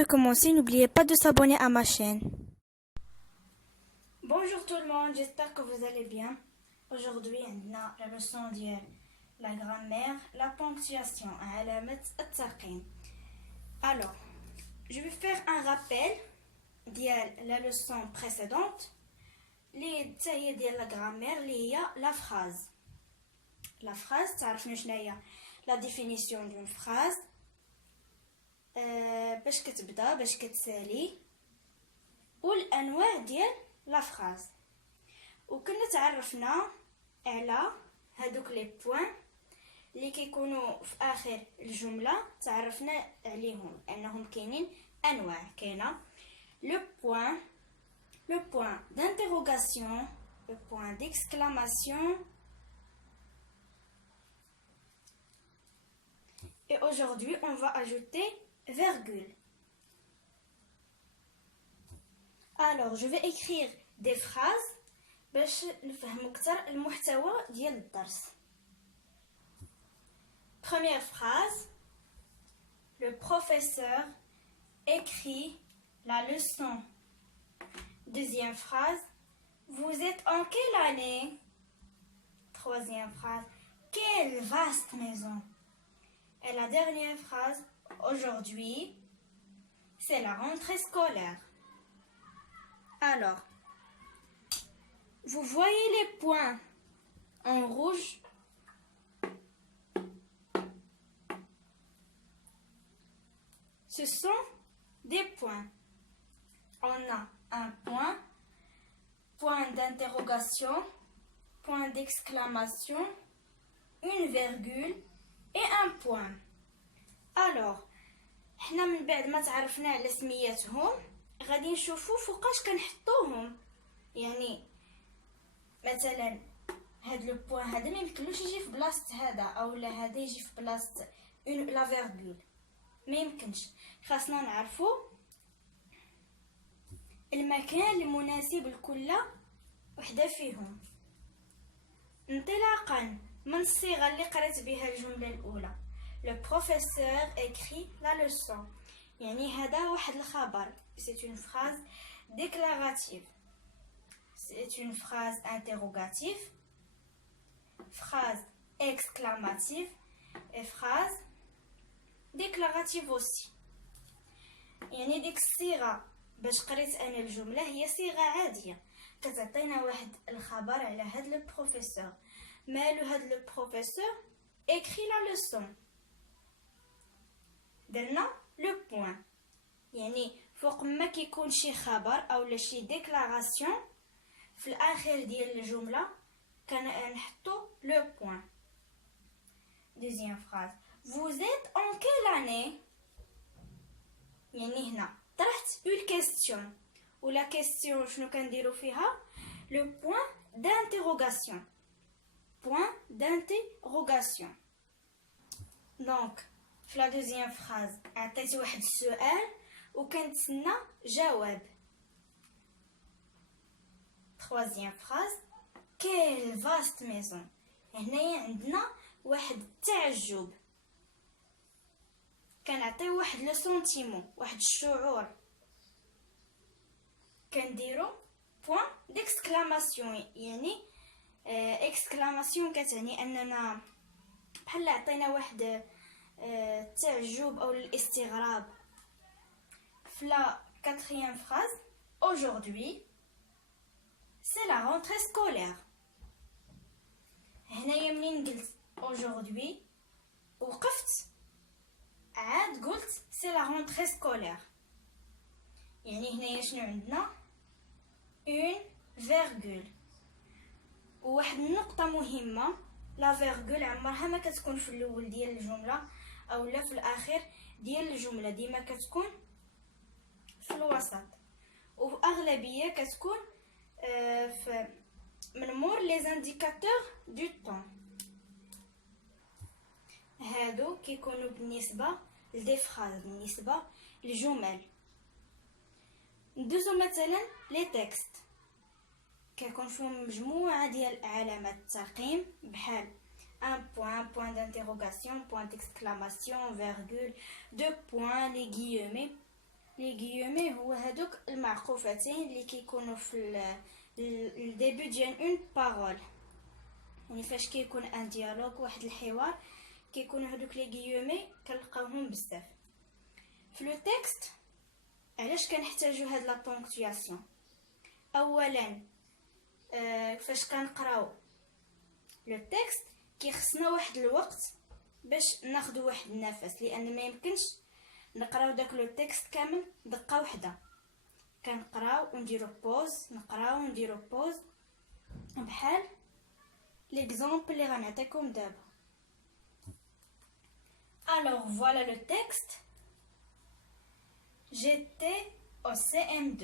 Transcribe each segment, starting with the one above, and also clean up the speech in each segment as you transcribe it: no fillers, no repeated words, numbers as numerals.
de commencer, n'oubliez pas de s'abonner à ma chaîne. Bonjour tout le monde, j'espère que vous allez bien. Aujourd'hui, on a la leçon de la grammaire, la ponctuation, علامة الترقيم. Alors, je vais faire un rappel de la leçon précédente. Les détails de la grammaire, il y a la phrase. La phrase, تعرفوا la définition d'une phrase. باش كتبدا باش كتسالي والانواع ديال لا فراز وكنا تعرفنا على هادوك لي بوين اللي كيكونوا في اخر الجمله تعرفنا عليهم انهم كاينين انواع كاينه لو بوين d'interrogation le point d'exclamation et aujourd'hui on va ajouter virgule. Alors, je vais écrire des phrases باش نفهموا اكثر المحتوى ديال الدرس. Première phrase. Le professeur écrit la leçon. Deuxième phrase. Vous êtes en quelle année? Troisième phrase. Quelle vaste maison. Et la dernière phrase. Aujourd'hui, c'est la rentrée scolaire. Alors, vous voyez les points en rouge? Ce sont des points. On a un point, point d'interrogation, point d'exclamation, une virgule et un point. Alors, حنا من بعد ما تعرفنا على سمياتهم غادي نشوفوا فوقاش كنحطوهم يعني مثلا هاد لو بوين هذا ما يمكنلوش يجي في بلاصه هذا او لا هذا يجي في بلاصه لا فيرغول ما يمكنش خاصنا نعرفوا المكان المناسب لكل وحده فيهم انطلاقا من الصيغه اللي قرأت بها الجمله الاولى. Le professeur écrit la leçon. يعني هذا واحد الخبر. C'est une phrase déclarative. C'est une phrase interrogative. Phrase exclamative. Et phrase déclarative aussi. يعني ديك الصيغة باش قريت أنا الجملة هي صيغة عادية. كتعطينا واحد الخبر على هاد لو بروفيسور. مالو هاد لو بروفيسور écrit la leçon. درنا لو بوين يعني فوق ما كيكون شي خبر او شي ديكلاراسيون في الاخر ديال الجمله كنحطو لو بوين. دوزيام فراز. Vous êtes en quelle année? يعني هنا طرحت une question ولا question شنو كنديرو فيها le point d'interrogation. Point d'interrogation. Donc في la deuxième phrase عطيت واحد السؤال وكنتسنى جواب. Troisième phrase. Quelle vaste maison. هنايا عندنا واحد التعجب كنعطيو واحد لو سونتيمون واحد الشعور كنديرو بوين ديكسكلاماسيون يعني اكسكلاماسيون كتعني اننا بحال عطينا واحد التعجب او الاستغراب. في la quatrième phrase. Aujourd'hui c'est la rentrée scolaire. هنايا منين قلت aujourd'hui وقفت عاد قلت c'est la rentrée scolaire يعني هنايا شنو عندنا une virgule وواحد النقطة مهمة. لا فيرغول عمرها ما كتكون في الاول ديال الجمله او لا في الاخر ديال الجمله ديما كتكون في الوسط واغلبيه كتكون في من مور لي زانديكاتور دو طون. هادو كيكونوا بالنسبه لدي فراز بالنسبه للجمل. ندوزو مثلا لي تكست كيكون فيهم مجموعة ديال علامات الترقيم بحال un point d'interrogation, point d'exclamation, virgule, deux points, les guillemets. لي غيومي هو هادوك المعقوفتين اللي كيكونوا في الديبي ديال اون بارول، يعني فاش كيكون ان ديالوج واحد الحوار كيكونوا هادوك لي غيومي كنلقاوهم بزاف في لو تيكست. علاش كنحتاجو هاد لا بونكتواسيون؟ اولا فاش كنقراو لو تيكست كيخصنا واحد الوقت باش ناخدو واحد النفس، لان ما يمكنش نقراو داك لو تيكست كامل دقه وحده. كنقراو ونديرو بوز، نقراو ونديرو بوز، بحال ليكزامبل اللي غنعطيكم دابا. Alors voilà le texte. J'étais au CM2.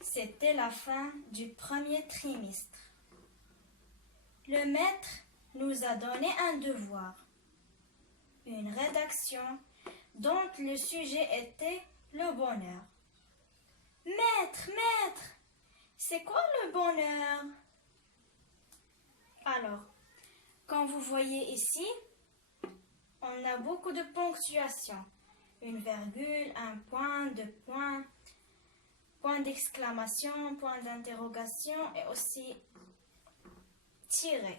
C'était la fin du premier trimestre. Le maître nous a donné un devoir, une rédaction dont le sujet était le bonheur. Maître, c'est quoi le bonheur? Alors, quand vous voyez ici, on a beaucoup de ponctuation. Une virgule, un point, deux points, point d'exclamation, point d'interrogation et aussi tiré.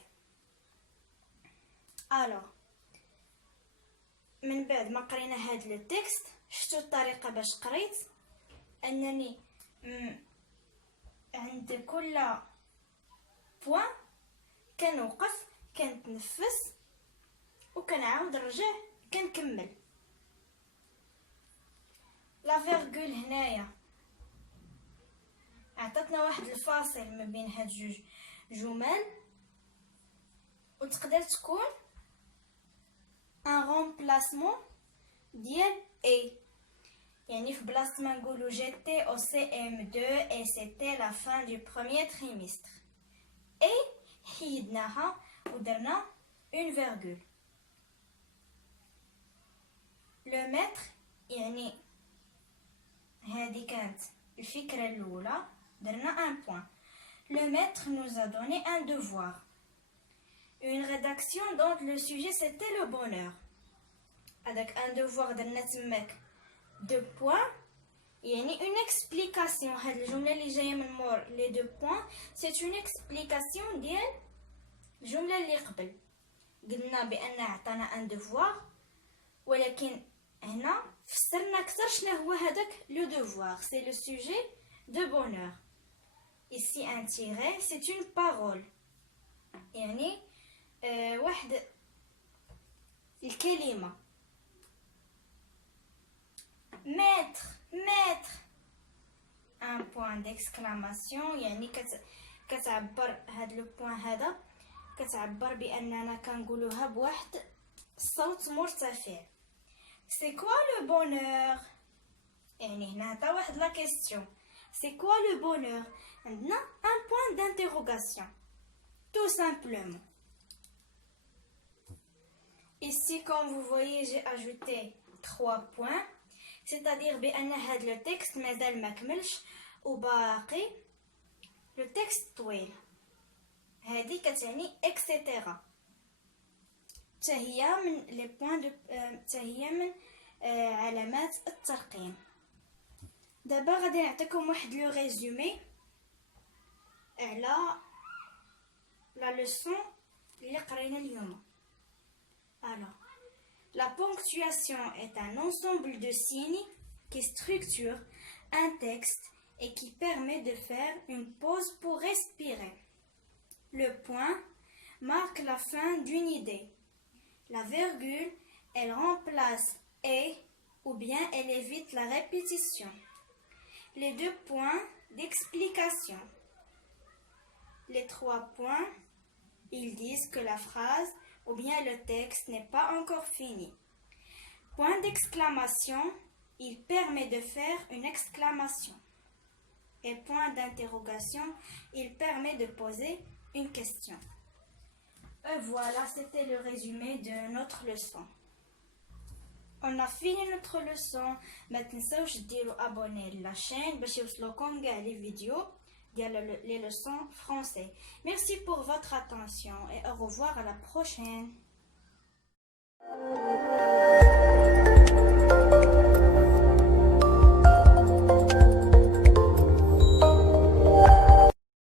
Alors, من بعد ما قرينا هاد لو تكست شفتوا الطريقه باش قريت انني عند كل بوين كنوقف كنتنفس وكنعاود نرجع كنكمل. لا فيرغول هنايا عطاتنا واحد الفاصل ما بين هاد جوج جمل وتقدر تكون ان رومبلاسمون ديال اي، يعني في بلاصه ما نقولوا جيتي او سي ام 2 اي سيتي لا فان دو بروميير تريمستر اي حيدناها ودرنا اون فيرغول. لو متر يعني هذه كانت الفكره الاولى، درنا ان بوين. Le maître nous a donné un devoir, une rédaction dont le sujet c'était le bonheur. هذاك un devoir درنا تماك deux points، يعني une explication. هاد الجمله اللي جايه من مور les deux points c'est une explication ديال الجمله اللي قبل. قلنا بان عطانا un devoir، ولكن هنا فسرنا اكثر شنو هو هذاك لو devoir. c'est le sujet de bonheur. Ici un tiret, c'est une parole. يعني واحد الكلمة. Maître, un point d'exclamation، يعني كتعبر هاد لو بوين هذا كتعبر بأننا كنقولوها بواحد الصوت مرتفع. C'est quoi le bonheur؟ يعني هنا عطا واحد لا كيستيون. C'est quoi le bonheur؟ عندنا un point d'interrogation, tout simplement. Ici, comme vous voyez, j'ai ajouté 3 points, c'est-à-dire بأن هاد le texte مازال ما كملش وباقي le texte طويل. هذه كتعني etc. تهي من les points de تهي من علامات الترقيم. دابا غادي نعطيكم واحد لو ريزومي على لا ليسون اللي قرينا اليوم. Alors, la ponctuation est un ensemble de signes qui structure un texte et qui permet de faire une pause pour respirer. Le point marque la fin d'une idée. La virgule, elle remplace et ou bien elle évite la répétition. Les 2 points d'explication. Les 3 points, ils disent que la phrase ou bien le texte n'est pas encore fini. Point d'exclamation, il permet de faire une exclamation. Et point d'interrogation, il permet de poser une question. Et voilà, c'était le résumé de notre leçon. On a fini notre leçon. ما تنساوش ديروا abonner la chaîne باش يوصلوكم كاع les vidéos ديال les leçons français. Merci pour votre attention et au revoir à la prochaine.